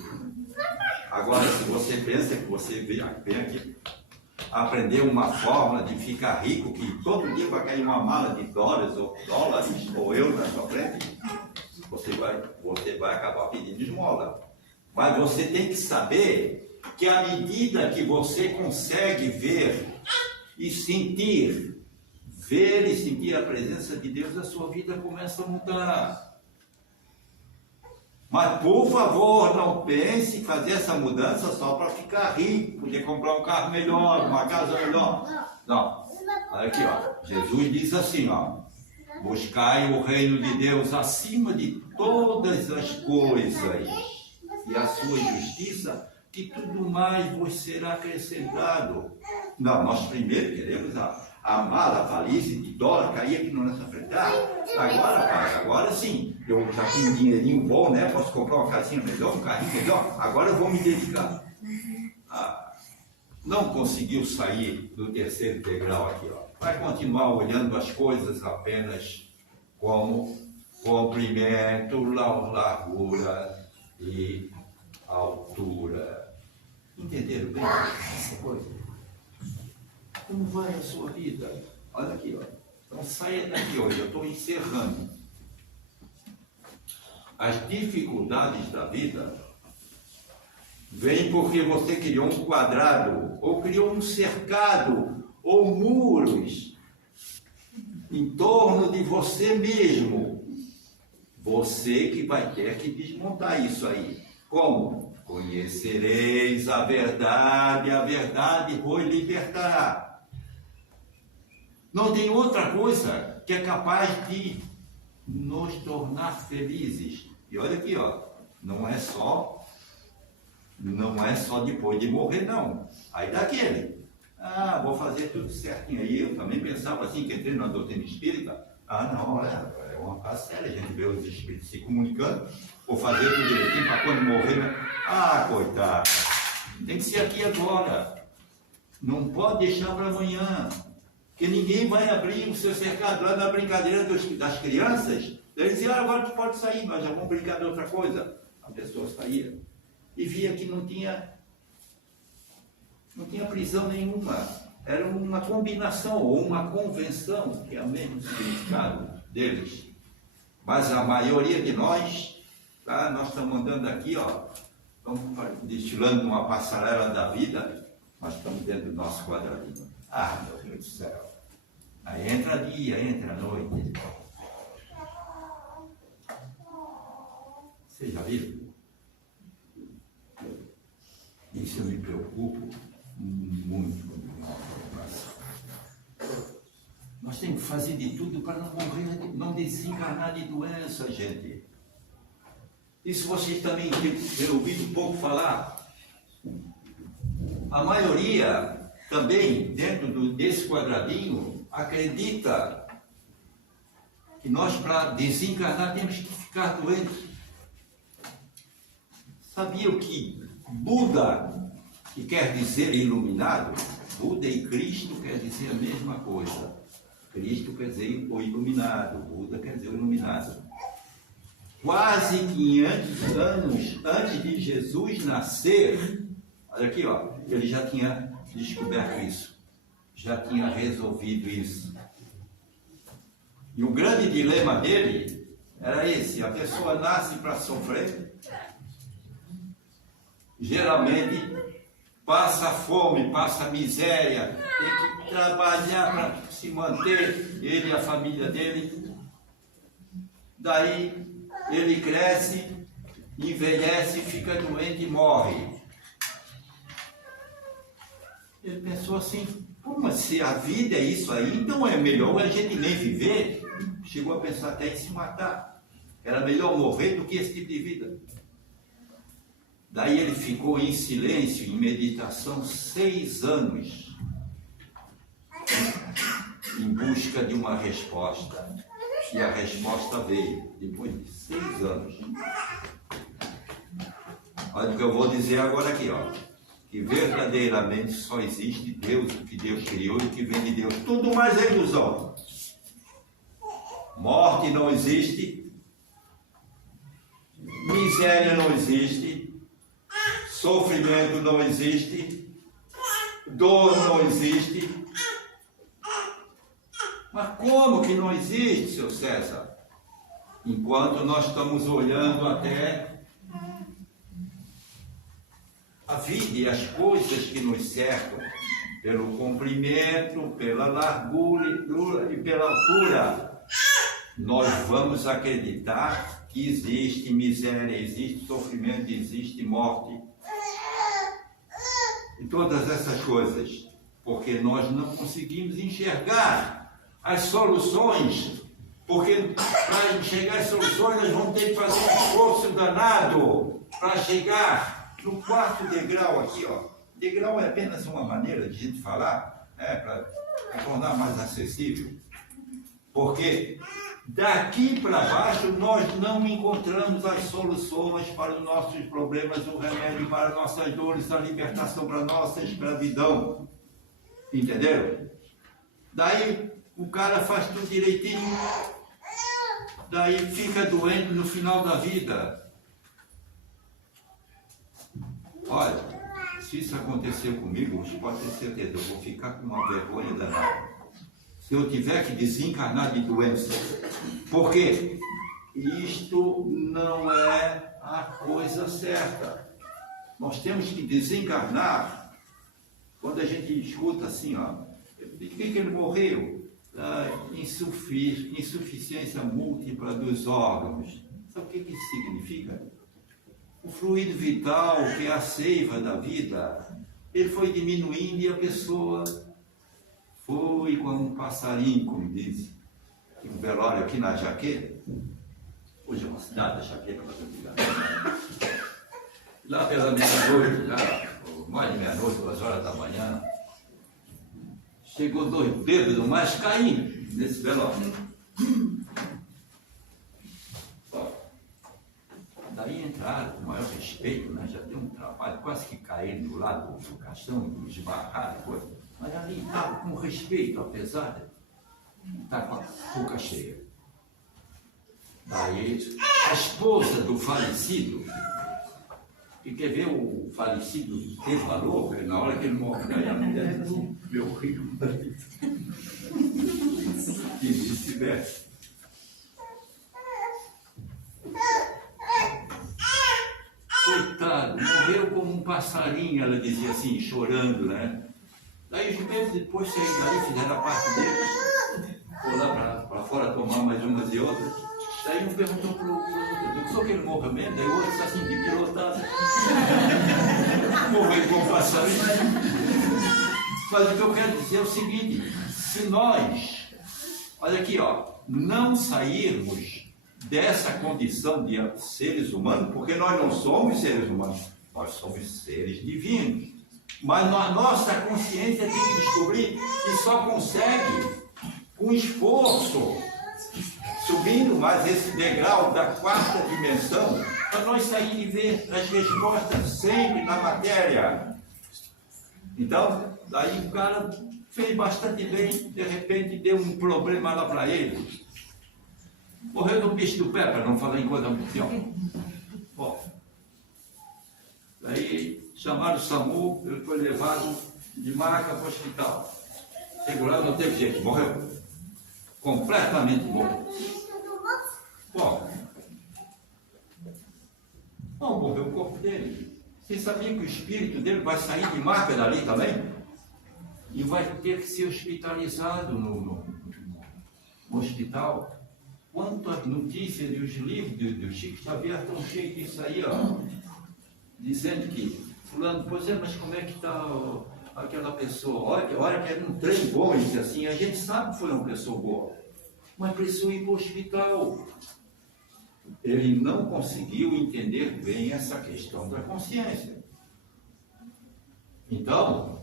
Agora, se você pensa que você vem aqui aprender uma forma de ficar rico, que todo dia vai cair uma mala de dólares ou euros na sua frente, você vai acabar pedindo esmola. Mas você tem que saber que à medida que você consegue ver e sentir a presença de Deus, a sua vida começa a mudar. Mas, por favor, não pense em fazer essa mudança só para ficar rico, poder comprar um carro melhor, uma casa melhor. Não. Olha aqui, ó. Jesus diz assim, ó: buscai o reino de Deus acima de todas as coisas e a sua justiça, que tudo mais vos será acrescentado. Não, nós primeiro queremos a mala, a valise de dólar cair aqui na nossa frente. Agora sim, eu já tenho um dinheirinho bom, né? Posso comprar uma casinha melhor, um carrinho melhor, agora eu vou me dedicar. Não conseguiu sair do terceiro degrau aqui, ó. Vai continuar olhando as coisas apenas como comprimento, largura e altura. Entenderam bem essa coisa? Como vai a sua vida? Olha aqui, ó. Então saia daqui hoje, eu estou encerrando. As dificuldades da vida vêm porque você criou um quadrado, ou criou um cercado, ou muros, em torno de você mesmo. Você que vai ter que desmontar isso aí. Como? Conhecereis a verdade vos libertará. Não tem outra coisa que é capaz de nos tornar felizes. E olha aqui, ó, não é só depois de morrer, não. Aí daquele, vou fazer tudo certinho. Aí eu também pensava assim, que entrei na doutrina espírita, não, é uma coisa séria, a gente vê os espíritos se comunicando, vou fazer tudo direitinho para quando morrer, né? Coitado, tem que ser aqui agora, não pode deixar para amanhã, porque ninguém vai abrir o seu cercado lá na brincadeira das crianças. Eles diziam, agora tu pode sair, nós já vamos brincar de outra coisa. A pessoa saía e via que não tinha prisão nenhuma. Era uma combinação ou uma convenção, que é o mesmo significado deles. Mas a maioria de nós, tá, nós estamos andando aqui, ó, estamos destilando numa passarela da vida, nós estamos dentro do nosso quadradinho. Meu Deus do céu. Aí entra dia, entra noite. Você já viu? Isso eu me preocupo muito. Nós temos que fazer de tudo para não morrer, não desencarnar de doença, gente. Isso vocês também têm ouvido um pouco falar. A maioria também, dentro desse quadradinho, acredita que nós, para desencarnar, temos que ficar doentes. Sabia que Buda, que quer dizer iluminado, Buda e Cristo quer dizer a mesma coisa. Cristo quer dizer o iluminado, Buda quer dizer o iluminado. Quase 500 anos antes de Jesus nascer, olha aqui, ó, ele já tinha descoberto isso, já tinha resolvido isso. E o grande dilema dele era esse: a pessoa nasce para sofrer, geralmente passa fome, passa miséria, tem que trabalhar para se manter, ele e a família dele. Daí ele cresce, envelhece, fica doente e morre. Ele pensou assim: como se a vida é isso aí, então é melhor a gente nem viver. Chegou a pensar até em se matar. Era melhor morrer do que esse tipo de vida. Daí ele ficou em silêncio, em meditação, 6 anos, em busca de uma resposta. E a resposta veio depois de 6 anos. Olha o que eu vou dizer agora aqui, ó. Que verdadeiramente só existe Deus, o que Deus criou e o que vem de Deus. Tudo mais é ilusão. Morte não existe, miséria não existe, sofrimento não existe, dor não existe. Mas como que não existe, seu César? Enquanto nós estamos olhando até a vida e as coisas que nos cercam, pelo comprimento, pela largura e pela altura, nós vamos acreditar que existe miséria, existe sofrimento, existe morte. E todas essas coisas, porque nós não conseguimos enxergar as soluções, porque para chegar às soluções nós vamos ter que fazer um esforço danado para chegar no 4º degrau aqui, ó. Degrau é apenas uma maneira de a gente falar, para tornar mais acessível, porque daqui para baixo nós não encontramos as soluções para os nossos problemas, o remédio para nossas dores, a libertação para nossa escravidão. Entenderam? Daí o cara faz tudo direitinho, daí fica doente no final da vida. Olha, se isso acontecer comigo, você pode ter certeza, eu vou ficar com uma vergonha danada. Se eu tiver que desencarnar de doença, porque isto não é a coisa certa. Nós temos que desencarnar. Quando a gente escuta assim, ó, de que ele morreu? da insuficiência múltipla dos órgãos. Sabe o que isso significa? O fluido vital, que é a seiva da vida, ele foi diminuindo e a pessoa foi como um passarinho, como diz. Tem um velório aqui na Jaqueira. Hoje é uma cidade da Jaqueira, lá pela meia-noite, mais de meia-noite, 2 horas da manhã, chegou 2 bêbados, mas caindo nesse velório. Daí entraram com o maior respeito, né? Já deu um trabalho, quase que caíram do lado do caixão, esbarraram, coisa. Mas ali estava com respeito, apesar de estar com a boca cheia. Daí a esposa do falecido, que quer ver o falecido ter valor, porque na hora que ele morre, daí a mulher diz assim, meu rico marido. E vice-versa. Coitado, morreu como um passarinho, ela dizia assim, chorando, né? Daí os meses depois saíram dali, fizeram a parte deles, foram lá para fora tomar mais umas e outras. Daí um perguntou para o outro, só que ele morra mesmo? Daí o outro está assim, de pilotado. Morreu como um passarinho. Mas o que eu quero dizer é o seguinte, se nós, olha aqui, ó, não sairmos dessa condição de seres humanos, porque nós não somos seres humanos, nós somos seres divinos. Mas a nossa consciência tem que descobrir que só consegue com esforço, subindo mais esse degrau da 4ª dimensão, para nós sair e ver as respostas sempre na matéria. Então, daí o cara fez bastante bem, de repente deu um problema lá para ele. Morreu no bicho do pé, para não falar em coisa muito pior. Bom, daí chamaram o SAMU, ele foi levado de maca para o hospital. Chegou lá, não teve jeito, morreu. Completamente morreu. Bom, não morreu o corpo dele. Vocês sabiam que o espírito dele vai sair de maca dali também? E vai ter que ser hospitalizado no hospital. Quantas notícias dos livros do Chico Xavier estão cheios disso aí, ó, dizendo que fulano, pois é, mas como é que está aquela pessoa? Olha que era um trem bom, isso assim, a gente sabe que foi uma pessoa boa, mas precisou ir para o hospital. Ele não conseguiu entender bem essa questão da consciência. Então,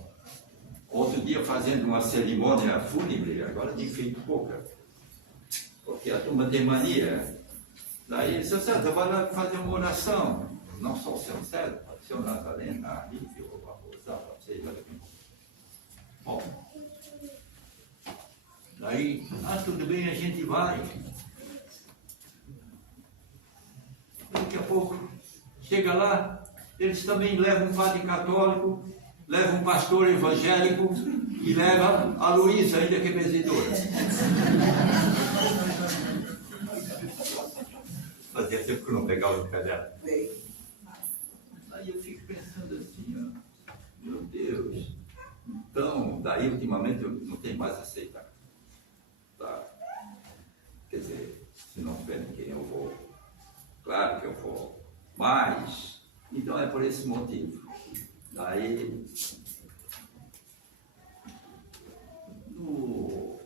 outro dia fazendo uma cerimônia fúnebre, agora tem feito pouca, porque a turma tem mania. Daí, seu César, vai lá fazer uma oração. Não só o seu César, o seu Nazareno, a Rita, eu vou usar para vocês. Bom, daí, tudo bem, a gente vai. Daqui a pouco, chega lá, eles também levam um padre católico, levam um pastor evangélico e levam a Luísa, ainda que é benzedora. Fazia tempo que eu não pegava no pé dela. Aí eu fico pensando assim, ó, meu Deus. Então, daí ultimamente eu não tenho mais aceitar. Tá? Quer dizer, se não tiver ninguém eu vou. Claro que eu vou. Mas, então é por esse motivo. Daí, no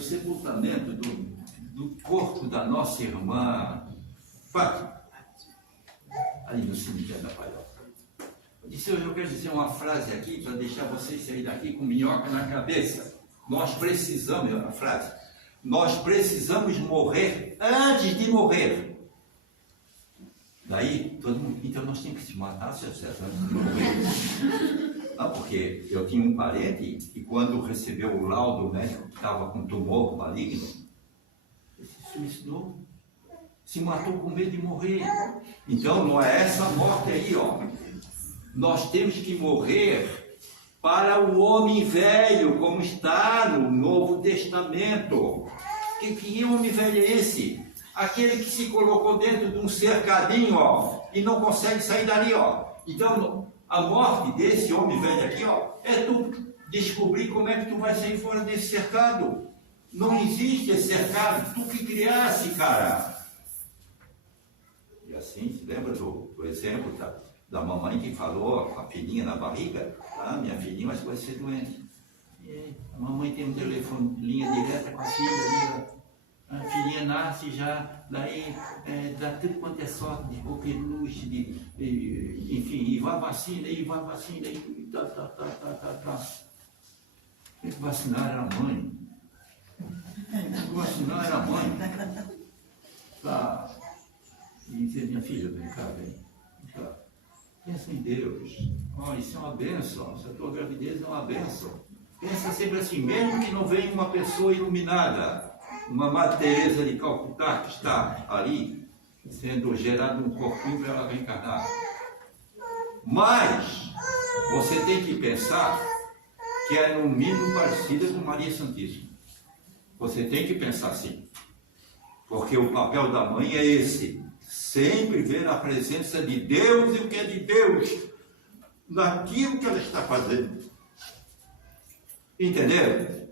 sepultamento do corpo da nossa irmã Fátima, ali no cemitério da Palhoça. Eu disse, eu quero dizer uma frase aqui para deixar vocês saírem daqui com minhoca na cabeça. Nós precisamos, a frase, nós precisamos morrer antes de morrer. Daí, todo mundo, então nós temos que se matar, seu César, antes de morrer. Não, porque eu tinha um parente que quando recebeu o laudo médico que estava com tumor maligno, ele se suicidou, se matou com medo de morrer. Então não é essa morte aí, ó. Nós temos que morrer para o homem velho, como está no Novo Testamento. Que homem velho é esse? Aquele que se colocou dentro de um cercadinho, ó, e não consegue sair dali, ó. Então, a morte desse homem velho aqui, ó, é tu descobrir como é que tu vai sair fora desse cercado. Não existe esse cercado, tu que criasse, cara. E assim, se lembra do exemplo da mamãe que falou com a filhinha na barriga? Ah, minha filhinha, mas vai ser doente. E a mamãe tem um telefone, linha direta com a filha ali, ó. A filhinha nasce já, daí dá tudo quanto é sorte de coqueluche, enfim, e vai vacina, e tá. Tem que vacinar a mãe. Vacinar a mãe. Tá. E dizer, minha filha, vem cá, vem. Tá. Pensa em Deus. Oh, isso é uma bênção. Essa tua gravidez é uma bênção. Pensa sempre assim, mesmo que não venha uma pessoa iluminada, uma Madre Teresa de Calcutá que está ali, sendo gerado um corpinho para ela reencarnar. Mas você tem que pensar que é no mínimo parecida com Maria Santíssima. Você tem que pensar assim. Porque o papel da mãe é esse. Sempre ver a presença de Deus e o que é de Deus naquilo que ela está fazendo. Entenderam?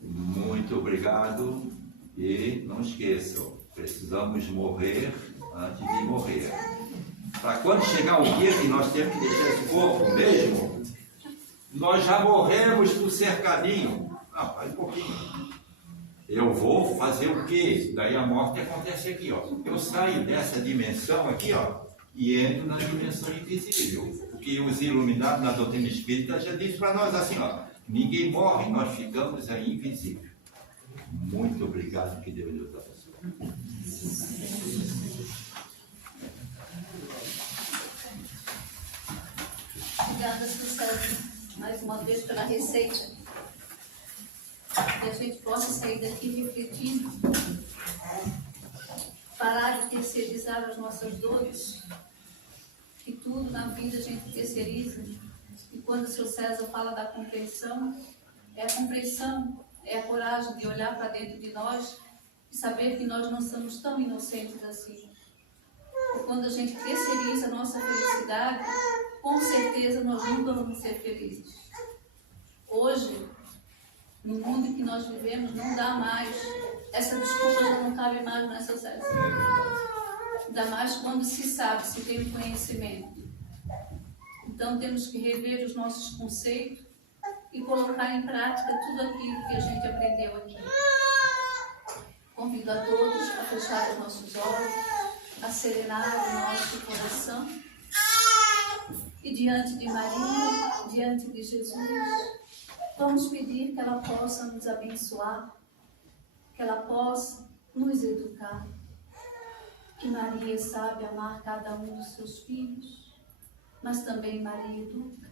Muito obrigado. E não esqueçam, precisamos morrer antes de morrer. Para quando chegar o dia que nós temos que deixar esse corpo mesmo, nós já morremos do cercadinho. Ah, faz um pouquinho. Eu vou fazer o quê? Daí a morte acontece aqui, ó. Eu saio dessa dimensão aqui, ó, e entro na dimensão invisível. Porque os iluminados na doutrina espírita já dizem para nós assim, ó, ninguém morre, nós ficamos aí invisível. Muito obrigado, que Deus nos abençoe. Obrigada, Célia, mais uma vez pela receita. Que a gente possa sair daqui refletindo, parar de terceirizar as nossas dores, que tudo na vida a gente terceiriza. E quando o seu César fala da compreensão, é a coragem de olhar para dentro de nós e saber que nós não somos tão inocentes assim. E quando a gente terceiriza a nossa felicidade, com certeza nós nunca vamos ser felizes. Hoje, no mundo em que nós vivemos, não dá mais, essa desculpa já não cabe mais nessa sociedade. Ainda mais quando se sabe, se tem o conhecimento. Então temos que rever os nossos conceitos e colocar em prática tudo aquilo que a gente aprendeu aqui. Convido a todos a fechar os nossos olhos, a serenar o nosso coração e diante de Maria, diante de Jesus, vamos pedir que ela possa nos abençoar, que ela possa nos educar, que Maria sabe amar cada um dos seus filhos, mas também Maria educa.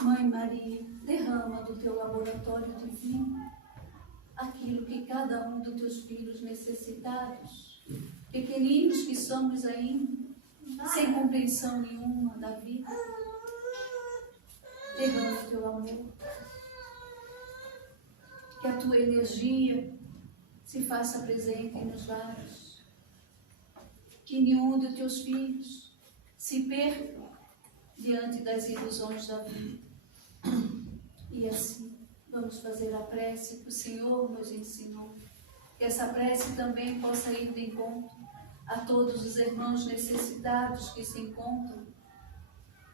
Mãe Maria, derrama do teu laboratório divino aquilo que cada um dos teus filhos necessitados, pequeninos que somos ainda, sem compreensão nenhuma da vida, derrama o teu amor, que a tua energia se faça presente nos lares, que nenhum dos teus filhos se perca diante das ilusões da vida. E assim, vamos fazer a prece que o Senhor nos ensinou, que essa prece também possa ir de encontro a todos os irmãos necessitados que se encontram,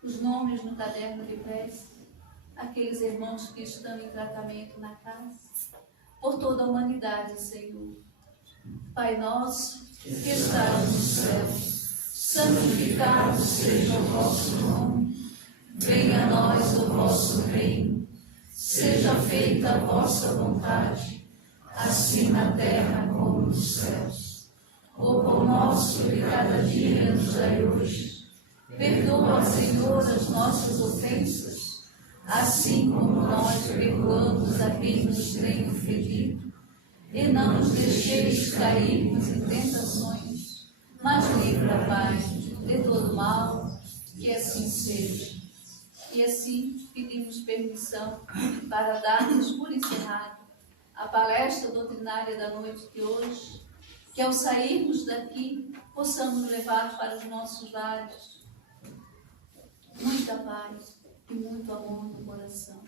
os nomes no caderno de prece, aqueles irmãos que estão em tratamento na casa, por toda a humanidade, Senhor. Pai nosso, que estás nos céus, santificado seja o vosso nome, venha a nós o vosso reino, seja feita a vossa vontade, assim na terra como nos céus. O pão nosso de cada dia nos dai hoje. Perdoa, Senhor, as nossas ofensas, assim como nós perdoamos a quem nos tem ofendido. E não nos deixeis cairmos em tentações, mas livra, Pai, de todo mal, que assim seja. E assim pedimos permissão para darmos por encerrado a palestra doutrinária da noite de hoje, que ao sairmos daqui possamos levar para os nossos lares muita paz e muito amor no coração.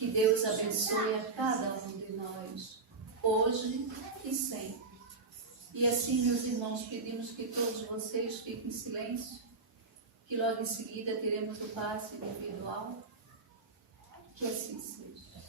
Que Deus abençoe a cada um de nós, hoje e sempre. E assim, meus irmãos, pedimos que todos vocês fiquem em silêncio, que logo em seguida teremos o passe individual. Que assim seja.